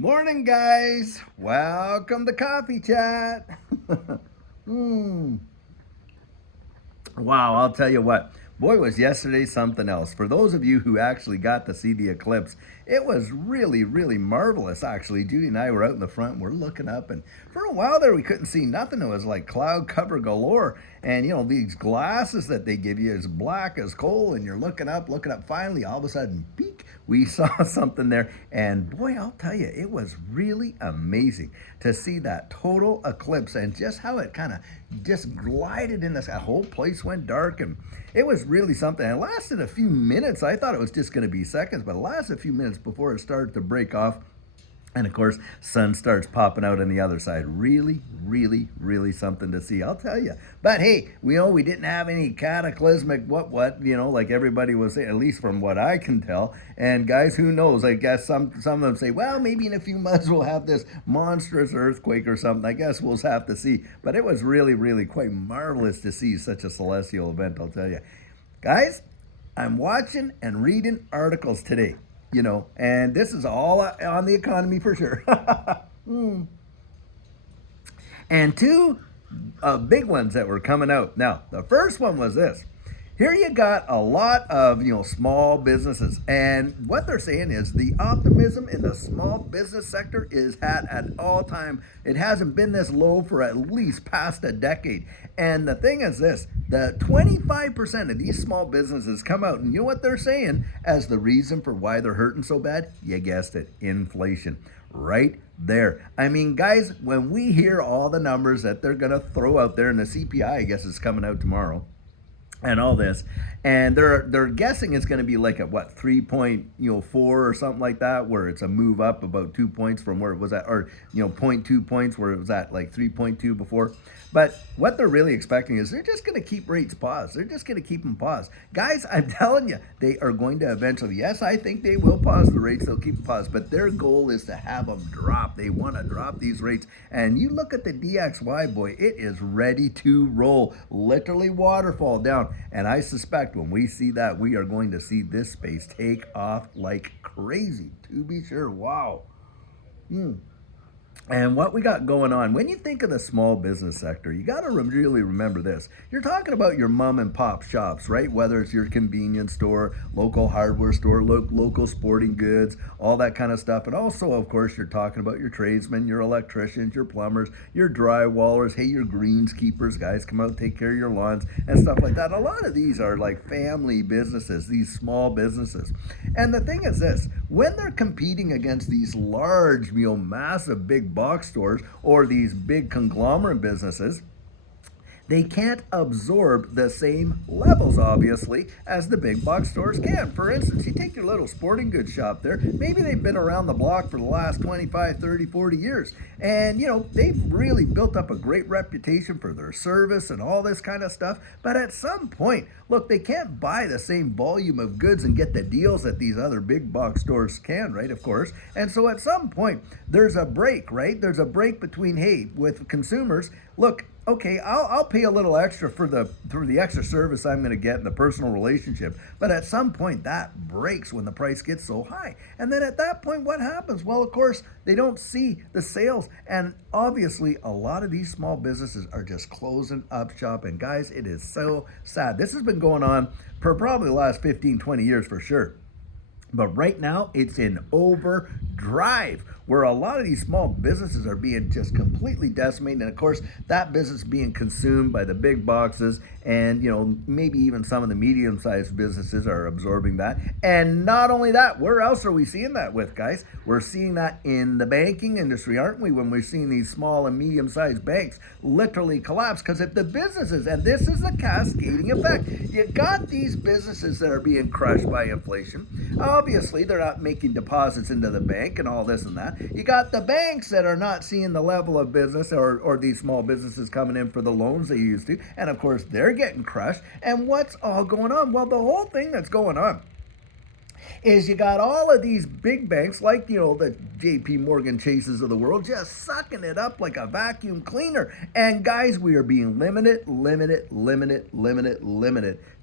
Morning, guys. Welcome to Coffee Chat. Hmm. Wow, I'll tell you what. Boy, was yesterday something else. For those of you who actually got to see the eclipse, it was really, really marvelous, actually. Judy and I were out in the front, and we're looking up, and for a while there, we couldn't see nothing. It was like cloud cover galore. And, these glasses that they give you is black as coal, and you're looking up. Finally, all of a sudden, peek, we saw something there. And boy, I'll tell you, it was really amazing to see that total eclipse and just how it kind of just glided in this. That whole place went dark, and it was really something. It lasted a few minutes. I thought it was just going to be seconds, but it lasted a few minutes before it started to break off. And of course, sun starts popping out on the other side. Really, really, really something to see, I'll tell you. But hey, we didn't have any cataclysmic like everybody was saying, at least from what I can tell. And guys, who knows? I guess some of them say, well, maybe in a few months we'll have this monstrous earthquake or something. I guess we'll have to see. But it was really, really quite marvelous to see such a celestial event, I'll tell you. Guys, I'm watching and reading articles today, and this is all on the economy for sure. And two big ones that were coming out. Now, the first one was this. Here you got a lot of small businesses, and what they're saying is the optimism in the small business sector is at an all time. It hasn't been this low for at least past a decade. And the thing is this: the 25% of these small businesses come out, and you know what they're saying as the reason for why they're hurting so bad? You guessed it, inflation. Right there. I mean, guys, when we hear all the numbers that they're going to throw out there, and the CPI, I guess, is coming out tomorrow, and all this, and they're guessing it's going to be like at what 3.4 or something like that, where it's a move up about 2 points from where it was at, or 0.2 points where it was at like 3.2 before. But what they're really expecting is they're just going to keep rates paused. They're just going to keep them paused, guys. I'm telling you, they are going to eventually. Yes, I think they will pause the rates. They'll keep them paused, but their goal is to have them drop. They want to drop these rates, and you look at the DXY, boy, it is ready to roll, literally waterfall down. And I suspect when we see that, we are going to see this space take off like crazy, to be sure. Wow. And what we got going on, when you think of the small business sector, you got to really remember this. You're talking about your mom and pop shops, right? Whether it's your convenience store, local hardware store, local sporting goods, all that kind of stuff. And also, of course, you're talking about your tradesmen, your electricians, your plumbers, your drywallers, hey, your greenskeepers, guys come out, take care of your lawns and stuff like that. A lot of these are like family businesses, these small businesses. And the thing is this: when they're competing against these large, massive big box stores or these big conglomerate businesses, they can't absorb the same levels, obviously, as the big box stores can. For instance, you take your little sporting goods shop there, maybe they've been around the block for the last 25, 30, 40 years. And, they've really built up a great reputation for their service and all this kind of stuff. But at some point, look, they can't buy the same volume of goods and get the deals that these other big box stores can, right? Of course. And so at some point, there's a break, right? There's a break between, hey, with consumers, look, okay, I'll pay a little extra for the extra service I'm going to get in the personal relationship. But at some point, that breaks when the price gets so high. And then at that point, what happens? Well, of course, they don't see the sales. And obviously, a lot of these small businesses are just closing up shop. And guys, it is so sad. This has been going on for probably the last 15, 20 years for sure. But right now, it's in overdrive, where a lot of these small businesses are being just completely decimated. And of course, that business being consumed by the big boxes, and maybe even some of the medium-sized businesses are absorbing that. And not only that, where else are we seeing that with, guys? We're seeing that in the banking industry, aren't we? When we're seeing these small and medium-sized banks literally collapse. Because if the businesses, and this is a cascading effect, you got these businesses that are being crushed by inflation. Obviously, they're not making deposits into the bank and all this and that. You got the banks that are not seeing the level of business, or these small businesses coming in for the loans they used to. And of course, they're getting crushed. And what's all going on? Well, the whole thing that's going on is you got all of these big banks like, the JP Morgan Chases of the world just sucking it up like a vacuum cleaner. And guys, we are being limited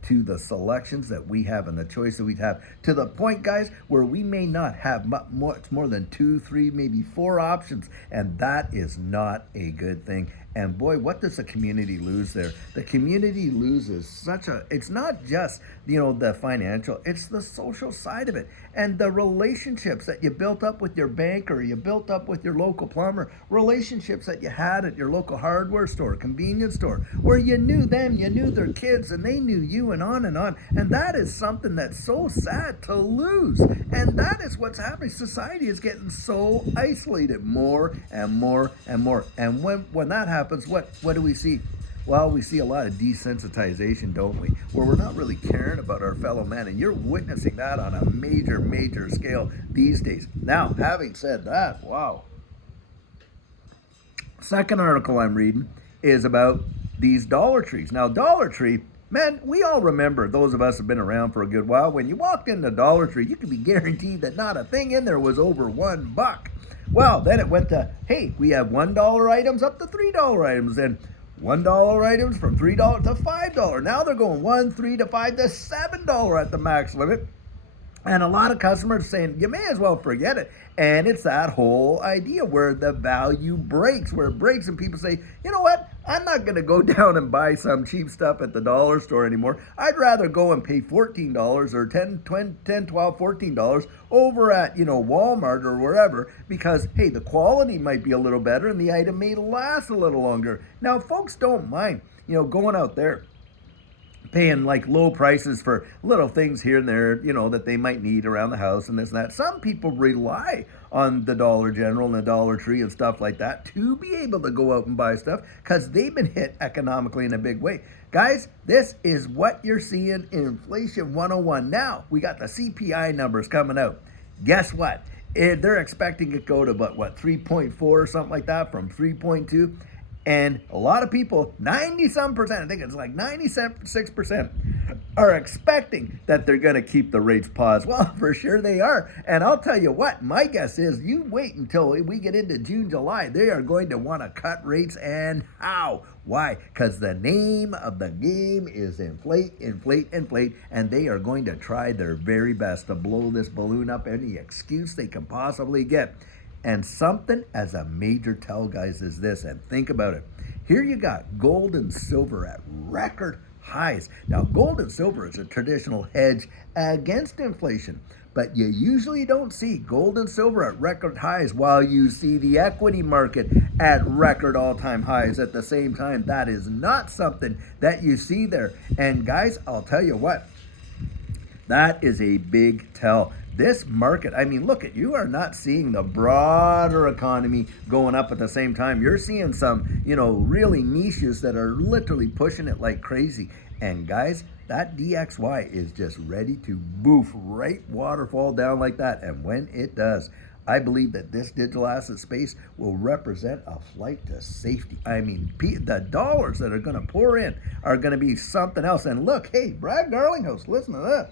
to the selections that we have and the choice that we have, to the point, guys, where we may not have much more than 2, 3, maybe 4 options, and that is not a good thing. And boy, what does the community lose there? The community loses it's not just, the financial, it's the social side of it. And the relationships that you built up with your banker, you built up with your local plumber, relationships that you had at your local hardware store, convenience store, where you knew them, you knew their kids, and they knew you, and on and on. And that is something that's so sad to lose. And that is what's happening. Society is getting so isolated more and more and more. And when that happens, what do we see? Well, we see a lot of desensitization, don't we? Where we're not really caring about our fellow man, and you're witnessing that on a major, major scale these days. Now, having said that, wow. Second article I'm reading is about these Dollar Trees. Now, Dollar Tree, man, we all remember, those of us who have been around for a good while, when you walked into Dollar Tree, you could be guaranteed that not a thing in there was over $1. Well, then it went to, hey, we have $1 items up to $3 items, and $1 items from $3 to $5. Now they're going $1, $3 to $5 to $7 at the max limit. And a lot of customers saying, you may as well forget it. And it's that whole idea where the value breaks, where it breaks and people say, you know what? I'm not going to go down and buy some cheap stuff at the dollar store anymore. I'd rather go and pay $14 or $10, $12, $14 over at, Walmart or wherever, because, hey, the quality might be a little better and the item may last a little longer. Now, folks don't mind, going out there, paying like low prices for little things here and there, that they might need around the house and this and that. Some people rely on the Dollar General and the Dollar Tree and stuff like that to be able to go out and buy stuff because they've been hit economically in a big way. Guys, this is what you're seeing in Inflation 101. Now, we got the CPI numbers coming out. Guess what? They're expecting it to go to, 3.4 or something like that from 3.2. And a lot of people, 90-some%, I think it's like 96%, are expecting that they're going to keep the rates paused. Well, for sure they are. And I'll tell you what, my guess is you wait until we get into June, July. They are going to want to cut rates, and how? Why? Because the name of the game is inflate, inflate, inflate, and they are going to try their very best to blow this balloon up any excuse they can possibly get. And something as a major tell, guys, is this, and think about it. Here you got gold and silver at record highs. Now, gold and silver is a traditional hedge against inflation, but you usually don't see gold and silver at record highs while you see the equity market at record all-time highs at the same time. That is not something that you see there. And guys, I'll tell you what, that is a big tell. This market, look at, you are not seeing the broader economy going up at the same time. You're seeing some, really niches that are literally pushing it like crazy. And guys, that DXY is just ready to boof, right waterfall down like that. And when it does, I believe that this digital asset space will represent a flight to safety. The dollars that are going to pour in are going to be something else. And look, hey, Brad Garlinghouse, listen to this.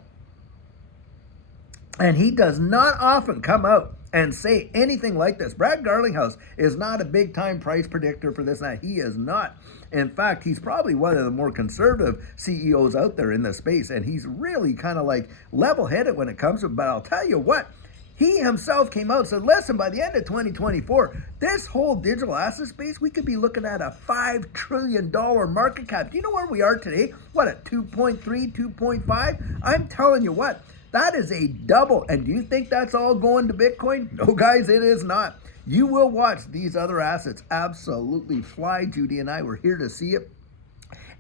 And he does not often come out and say anything like this. Brad Garlinghouse is not a big-time price predictor for this and that. He is not. In fact, he's probably one of the more conservative CEOs out there in this space, and he's really kind of like level-headed when it comes to it. But I'll tell you what, he himself came out and said, listen, by the end of 2024, this whole digital asset space, we could be looking at a $5 trillion market cap. Do you know where we are today? What, at 2.3, 2.5? I'm telling you what, that is a double. And do you think that's all going to Bitcoin? No, guys, it is not. You will watch these other assets absolutely fly. Judy and I were here to see it.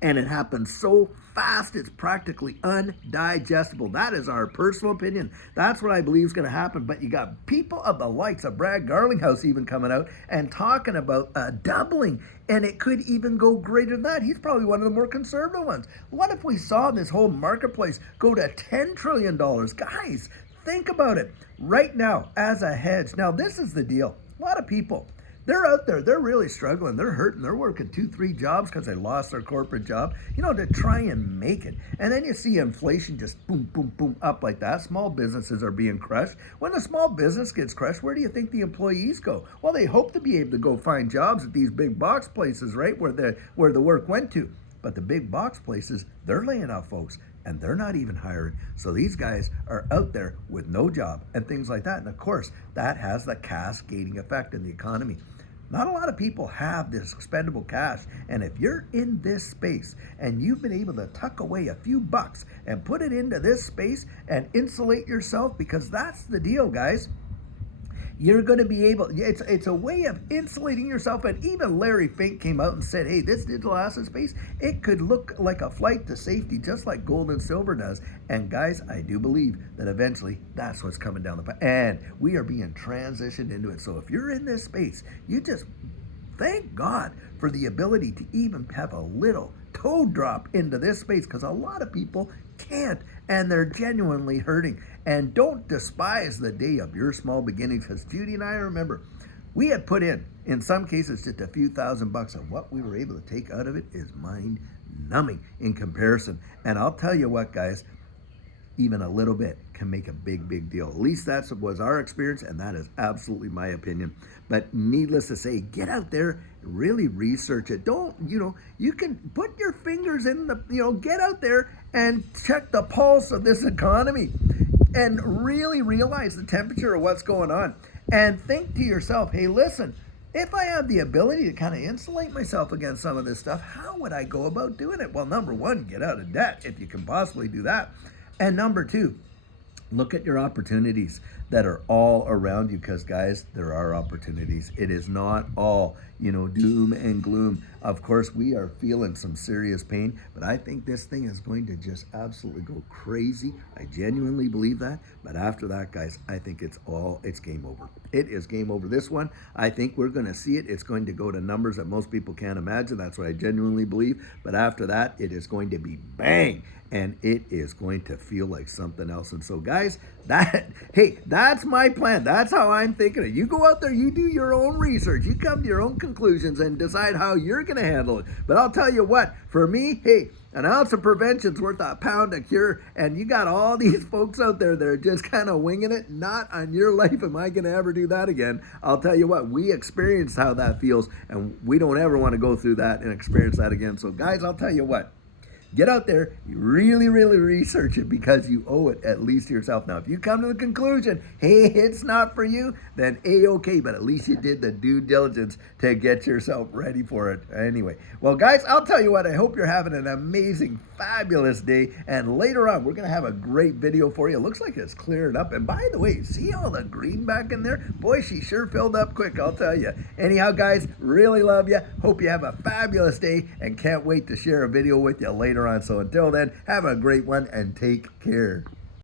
And it happens so fast, it's practically undigestible. That is our personal opinion. That's what I believe is going to happen. But you got people of the likes of Brad Garlinghouse even coming out and talking about doubling. And it could even go greater than that. He's probably one of the more conservative ones. What if we saw this whole marketplace go to $10 trillion? Guys, think about it right now as a hedge. Now, this is the deal. A lot of people, they're out there, they're really struggling, they're hurting, they're working 2-3 jobs because they lost their corporate job, to try and make it. And then you see inflation just boom, boom, boom up like that. Small businesses are being crushed. When a small business gets crushed, where do you think the employees go? Well, they hope to be able to go find jobs at these big box places, right, where the work went to. But the big box places, they're laying off folks. and they're not even hiring. So these guys are out there with no job and things like that. And of course, that has the cascading effect in the economy. Not a lot of people have this expendable cash. And if you're in this space and you've been able to tuck away a few bucks and put it into this space and insulate yourself, because that's the deal, guys. You're going to be able, it's a way of insulating yourself. And even Larry Fink came out and said, hey, this digital asset space, it could look like a flight to safety, just like gold and silver does. And guys, I do believe that eventually that's what's coming down the pipe. And we are being transitioned into it. So if you're in this space, you just thank God for the ability to even have a little toe drop into this space, because a lot of people can't, and they're genuinely hurting. And don't despise the day of your small beginnings, because Judy and I remember we had put in some cases, just a few $1,000, and what we were able to take out of it is mind numbing in comparison. And I'll tell you what, guys, even a little bit can make a big deal. At least that was our experience, and that is absolutely my opinion. But needless to say, get out there, really research it. Don't, you can put your fingers in the, get out there and check the pulse of this economy and really realize the temperature of what's going on. And think to yourself, hey, listen, if I have the ability to kind of insulate myself against some of this stuff, how would I go about doing it? Well, number one, get out of debt if you can possibly do that. And number two, look at your opportunities that are all around you, because guys, there are opportunities. It is not all, doom and gloom. Of course, we are feeling some serious pain, but I think this thing is going to just absolutely go crazy. I genuinely believe that. But after that, guys, I think it's game over. It is game over. This one, I think we're going to see it. It's going to go to numbers that most people can't imagine. That's what I genuinely believe. But after that, it is going to be bang. And it is going to feel like something else. And so, guys, that's my plan. That's how I'm thinking it. You go out there, you do your own research, you come to your own conclusions and decide how you're going to handle it. But I'll tell you what, for me, hey, an ounce of prevention's worth a pound of cure. And you got all these folks out there that are just kind of winging it. Not on your life am I going to ever do that again. I'll tell you what, we experienced how that feels, and we don't ever want to go through that and experience that again. So, guys, I'll tell you what. Get out there, you really research it, because you owe it at least to yourself. Now, if you come to the conclusion, hey, it's not for you, then A-okay, but at least you did the due diligence to get yourself ready for it. Anyway, well, guys, I'll tell you what, I hope you're having an amazing, fabulous day, and later on, we're going to have a great video for you. It looks like it's clearing up, and by the way, see all the green back in there? Boy, she sure filled up quick, I'll tell you. Anyhow, guys, really love you. Hope you have a fabulous day, and can't wait to share a video with you later on. So until then, have a great one and take care.